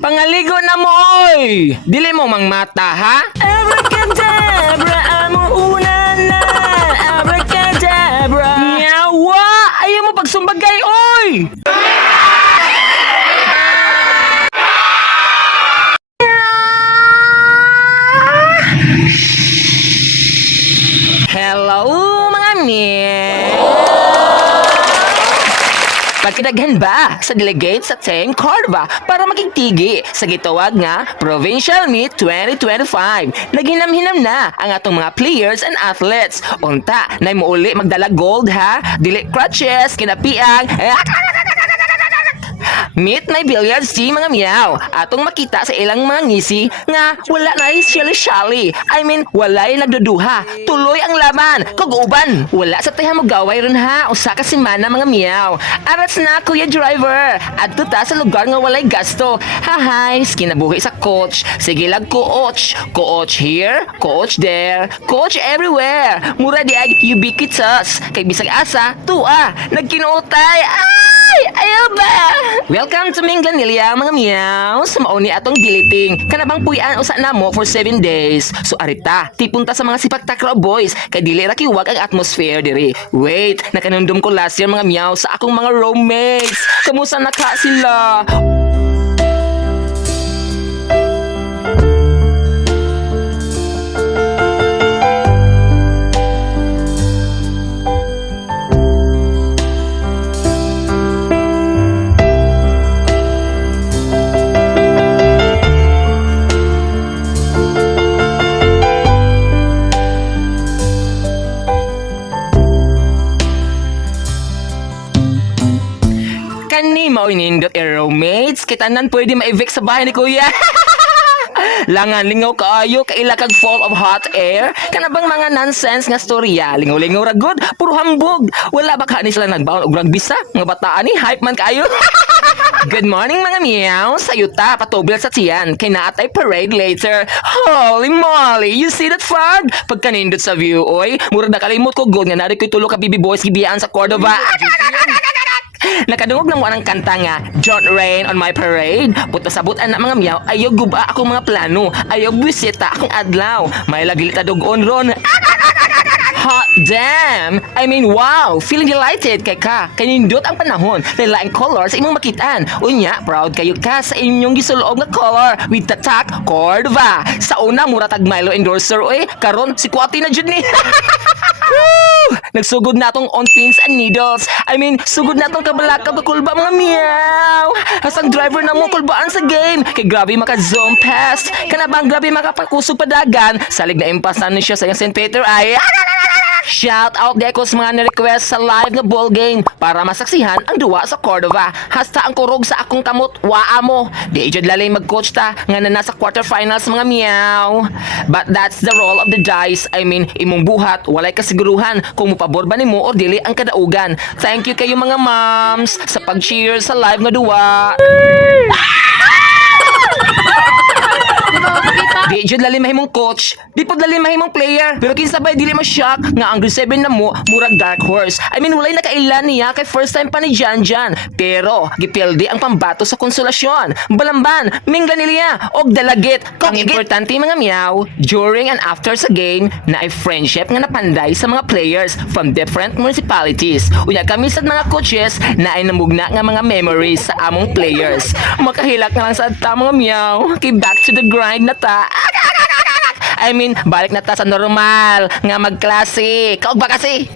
Pangaligo na mo oy. Dili mo mang mata ha? Abracadabra amo una na. Abracadabra. Nyawa, ayaw mo pagsumbagay oy. Hello mga men! Pagkidaghan ba sa delegate sa Teng Corva para magigtigi sa gitawag nga Provincial Meet 2025. Naghinam-hinam na ang atong mga players and athletes. Unta, na muuli magdala gold ha, dili crutches, kinapiang, Meet my billiards team mga miyaw. Atong makita sa ilang mga ngisi nga wala na shali-shali. I mean, wala ay nagduduha. Tuloy ang laban. Kag-uban. Wala sa tayo mo gaway ron ha. Usa ka simana mga miyaw. Arats na kuya driver. Adto ta sa lugar nga walay gasto. Hahay, kinabuhi sa coach. Sige lang coach. Coach here, coach there, coach everywhere. Mura di ay ubiquitous. Kay bisag asa, tua. Nagkinuutay. Ay! Ayaw ba? Welcome to Minglanilla, mga meow. Sa mauni atong diliting. Kanabang puyan usa na mo for 7 days. So arita, tipunta sa mga sipagtakraw boys. Kay dili ra kiwag ang atmosphere diri. Wait, nakanundom ko last year mga meow sa akong mga roommates. Kamusta na ka sila? Kani mao inindot e roommates. Kay tanan pwede ma-evict sa bahay ni kuya. Langan lingaw kaayo kaila kag fall of hot air. Kana bang mga nonsense nga storya? Lingaw-lingaw ra good, puro hambog. Wala ba ka ni sila nagbaon og rugby sa? Nga bataan ni hype man kaayo. Good morning mga meow. Sayuta, patubel sa tiyan. Kay naatay parade later. Holy moly, you see that fog? Pagkanindot sa view, oy. Murag nakalimot ko gold nga nari ko'y tulo ka baby boys gibiyaan sa Cordova. Nakadungog na mo ang kanta nga John Rain on my parade Puto sabot na mga miyaw Ayaw guba akong mga plano Ayaw bisita akong adlaw May lagi tadugon ron Hot damn! I mean, wow! Feeling delighted kay ka. Kanindot ang panahon. Lain color sa imong makitaan. Unya, proud kayo ka sa inyong gisuloob nga color with the tack Cordova. Sa una, mura tag Milo endorser, oy. Karon, si Kwati na jud ni. Nagsugod na tong on pins and needles. I mean, sugod na tong kabalakaw ka kulba mga meow. Hasang driver na mo kulbaan sa game. Kay grabe maka zoom past. Kana bang grabe makapakusog padagan. Salig na impasan ni siya sa St. Peter ay. Shout out ako sa mga na-request sa live nga ball game para masaksihan ang duwa sa Cordova. Hasta ang kurog sa akong kamot, waa mo. Di jud lalay mag-coach ta nga na nasa quarterfinals mga meow. But that's the roll of the dice. I mean, imong buhat, walay kasiguruhan kung mupabor ba nimo o dili ang kadaugan. Thank you kayo mga moms sa pag-cheer sa live nga duwa. Di jud lalim mahimong coach, di pod lalim mahimong player. Pero kinsa ba dili mo shock nga ang grade 7 na mo murag dark horse. I mean walay nakailan niya kay first time pa ni Jan Jan. Pero gipildi ang pambato sa konsolasyon. Balamban, mingga niliya og dalagit. Ang importante mga miyaw, during and after sa game na ay friendship nga napanday sa mga players from different municipalities. Unya kami sa mga coaches na ay namugna nga mga memories sa among players. Makahilak na lang sa ta mga miyaw. Kay back to the grind na ta. I mean, balik na ta sa normal nga magklase. Kaog ba kasi?